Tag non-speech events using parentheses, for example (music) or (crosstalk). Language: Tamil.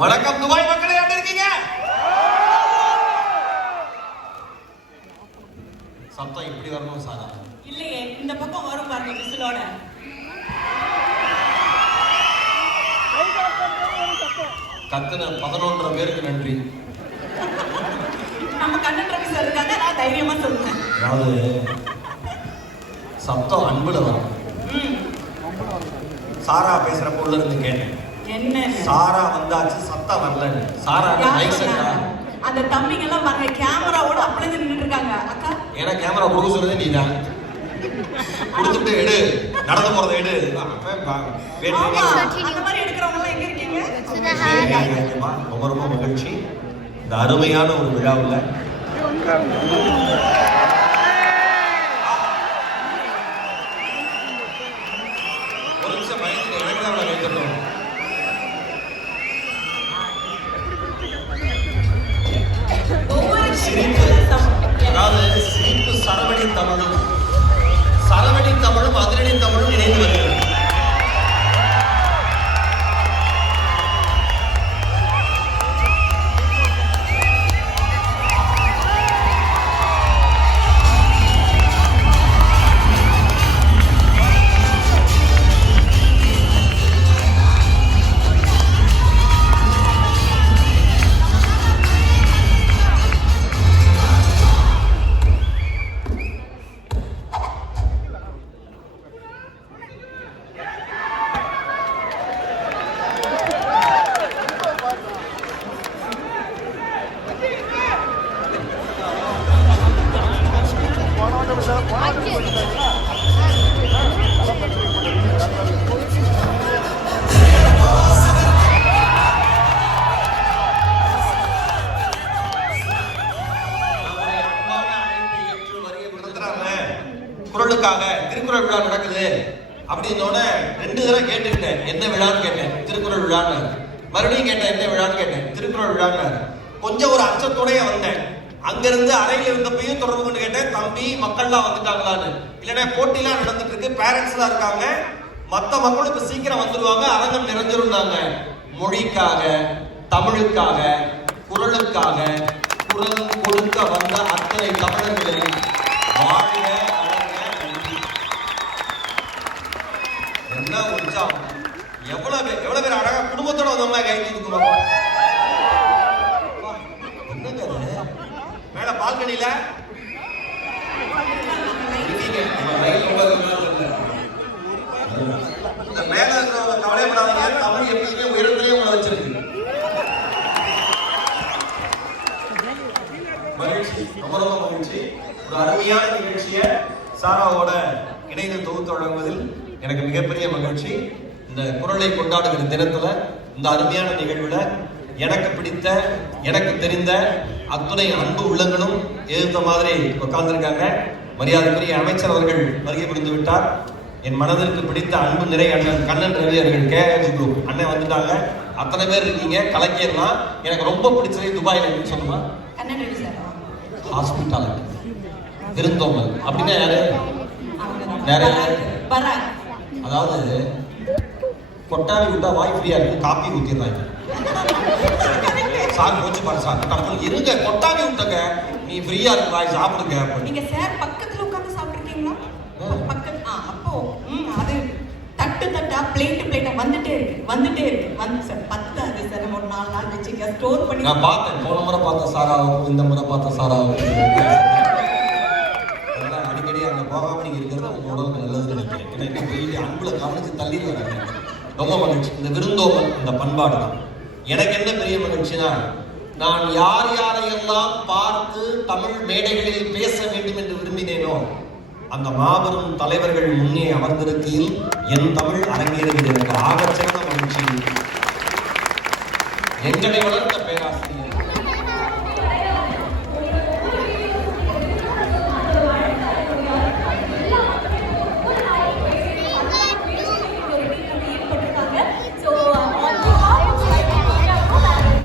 வணக்கம். துபாய் மக்களே வந்திருக்கீங்க இருக்கீங்க? சத்தம் இப்படி வரணும் சாரா. இல்லையே இந்த பக்கம் வரும் பாருங்க விசிலோட. கத்துன பதினொன்றரை பேருக்கு நன்றி. நம்ம கண்ணன் ரவி சார் இருக்காங்க நான் தைரியமா சொல்லுவேன் அதாவது சத்தம் அன்புல வரும். சாரா பேசுறப்ப உள்ள இருந்து கேட்டேன். என்ன சாரா வந்தாச்சு சத்தம் வரலன்னு. சாரா செட்டா? அந்த தம்பிங்க எல்லாம் பாருங்க கேமராவோட அப்படியே நின்னுட்டு இருக்காங்க. அக்கா? ஏன்னா கேமரா சொல்றது நீ தான். (laughs) கொடுத்துட்டு எடு நடந்து போறதை எடு. அந்த மாதிரி ரொம்ப ரொம்ப மகிழ்ச்சி. இந்த அருமையான ஒரு விழாவில் பொருளுக்காக திருக்குறள் விழா நடக்குது. அப்படின்னோட ரெண்டு தடவை கேட்டுக்கிட்டேன். என்ன விழான்னு கேட்டேன். திருக்குறள் விழான்னு. மறுபடியும் கேட்டேன் என்ன விழான்னு கேட்டேன். திருக்குறள் விழான்னு. கொஞ்சம் ஒரு அச்சத்தோடய வந்தேன். அங்கிருந்து அறையில் இருந்தப்பையும் தொடர்பு கொண்டு கேட்டேன் தம்பி மக்கள்லாம் வந்துட்டாங்களான்னு. இல்லைன்னா போட்டிலாம் நடந்துட்டு இருக்கு பேரண்ட்ஸ்லாம் இருக்காங்க. மற்ற மக்களும் இப்போ சீக்கிரம் வந்துடுவாங்க அரங்கம் நிறைஞ்சிருந்தாங்க மொழிக்காக தமிழுக்காக குரலுக்காக குரல் கொடுக்க வந்த அத்தனை தமிழர்களையும் வாழ்க வளர்க நன்றி என்ன உற்சாகம் எவ்வளவு பேர் எவ்வளவு பேர் அழகா குடும்பத்தோட வந்தவங்க என்னங்க மேல பால்கனில நம்ம ரயில் ரொம்ப தூரம் இல்ல. இந்த மேல இருக்கிறவங்க கவலைப்படாதீங்க. தமிழ் எப்பயுமே உயரத்திலேயே உங்களை வச்சிருக்கு. மகிழ்ச்சி. ரொம்ப ரொம்ப மகிழ்ச்சி. ஒரு அருமையான நிகழ்ச்சியை சாராவோட இணைந்து தொகுத்து வழங்குவதில் எனக்கு மிகப்பெரிய மகிழ்ச்சி. இந்த குரலை கொண்டாடுகிற தினத்துல இந்த அருமையான நிகழ்வுல எனக்கு பிடித்த எனக்கு தெரிந்த அத்துணை அன்பு உள்ளங்களும் எதிர்த்த மாதிரி உட்கார்ந்திருக்காங்க மரியாதைக்குரிய அமைச்சர் அவர்கள் வருகை புரிந்து விட்டார். என் மனதிற்கு பிடித்த அன்பு நிறை அண்ணன் கண்ணன் ரவி அவர்கள் கேஆர்ஜி குரூப். அண்ணன் வந்துட்டாங்க. அத்தனை பேர் இருக்கீங்க. கலக்கிடலாம் எனக்கு ரொம்ப பிடிச்சது துபாயில் என்னன்னு சொல்லுமா? ஹாஸ்பிட்டாலிட்டி விருந்தோம்பல். அப்படின்னா யாரு? நிறைய அதாவது கொட்டாவி விட்டா வாய் ஃப்ரீயா இருக்கு? காப்பி ஊத்திடுறாங்க சார் போச்சு பாரு சார். டப்புனு இருங்க கொட்டாவி விட்டங்க. நீ ஃப்ரீயா இருக்கு வாய் சாப்பிடுங்க. நீங்க சார் பக்கத்துல உட்கார்ந்து சாப்பிட்டுருக்கீங்களா. பக்கத்து அப்போ ம் அது தட்டு தட்டா பிளேட் பிளேட்டா வந்துட்டே இருக்கு. வந்துட்டே இருக்கு. வந்து சார் பத்தாது சார். நம்ம ஒரு நாலு நாள் வச்சுக்க ஸ்டோர் பண்ணி நான் பார்த்தேன். போன முறை பார்த்த சாராவும் இந்த முறை பார்த்த சாராவும் அடிக்கடி அங்க போகாம நீங்க இருக்கிறது உங்க உடம்புக்கு நல்லதுன்னு நினைக்கிறேன். ஏன்னா இன்னும் டெய்லி அன்புல கவனிச்சு ரொம்ப மகிழ்ச்சி. இந்த விருந்தோம்பல் இந்த பண்பாடு தான். எனக்கு என்ன பெரிய மகிழ்ச்சினா நான் யார் யாரையெல்லாம் பார்த்து தமிழ் மேடைகளில் பேச வேண்டும் என்று விரும்பினேனோ அந்த மாபெரும் தலைவர்கள் முன்னே அமர்ந்திருக்கையில் என் தமிழ் அரங்கேறுகிறது எனக்கு ஆகச்சிறந்த மகிழ்ச்சி. எங்களை வளர்ந்த பேராசிரியர்